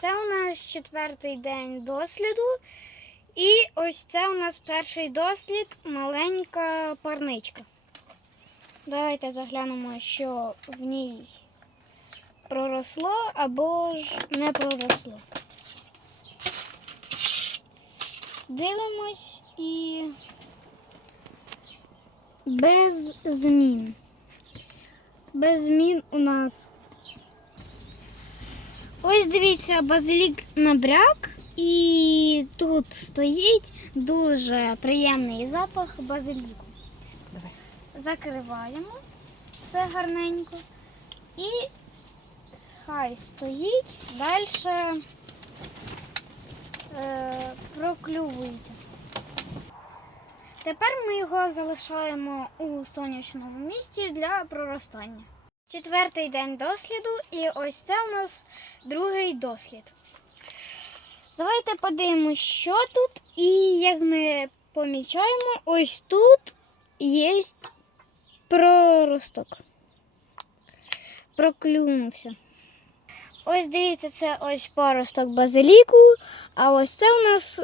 Це у нас четвертий день досліду. І ось це у нас перший дослід маленька парничка. Давайте заглянемо, що в ній проросло або ж не проросло. Дивимось і без змін. Без змін у нас. Ось дивіться, базилік набряк, і тут стоїть дуже приємний запах базиліку. Давай. Закриваємо все гарненько. І хай стоїть, далі е, проклювується. Тепер ми його залишаємо у сонячному місці для проростання. Четвертий день досліду, і ось це у нас другий дослід. Давайте подивимось, що тут. І як ми помічаємо, ось тут є проросток. Проклюнувся. Ось дивіться, це ось поросток базиліку, а ось це у нас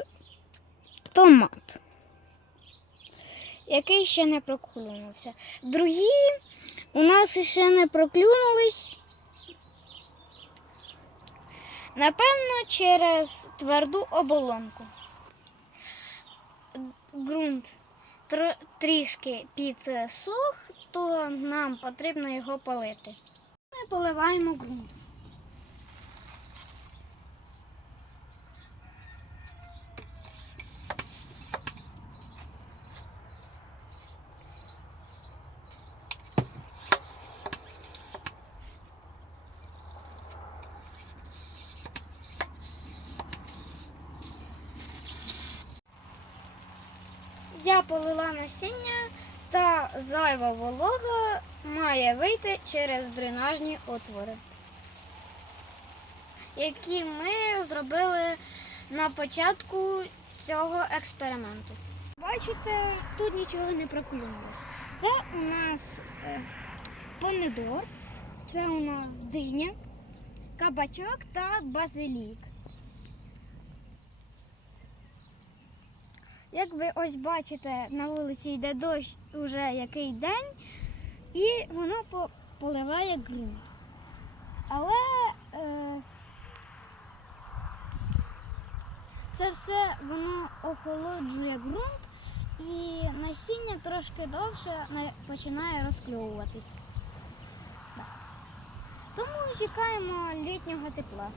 томат, який ще не проклюнувся. Другі у нас ще не проклюнулись. Напевно, через тверду оболонку. Ґрунт тр- трішки підсох, то нам потрібно його полити. Ми поливаємо ґрунт. Я полила насіння та зайва волога має вийти через дренажні отвори, які ми зробили на початку цього експерименту. Бачите, тут нічого не проклюнулося. Це у нас е, помідор, це у нас диня, кабачок та базилік. Як ви ось бачите, на вулиці йде дощ уже який день, і воно поливає ґрунт. Але е, це все воно охолоджує ґрунт і насіння трошки довше починає розкльовуватись. Тому чекаємо літнього тепла.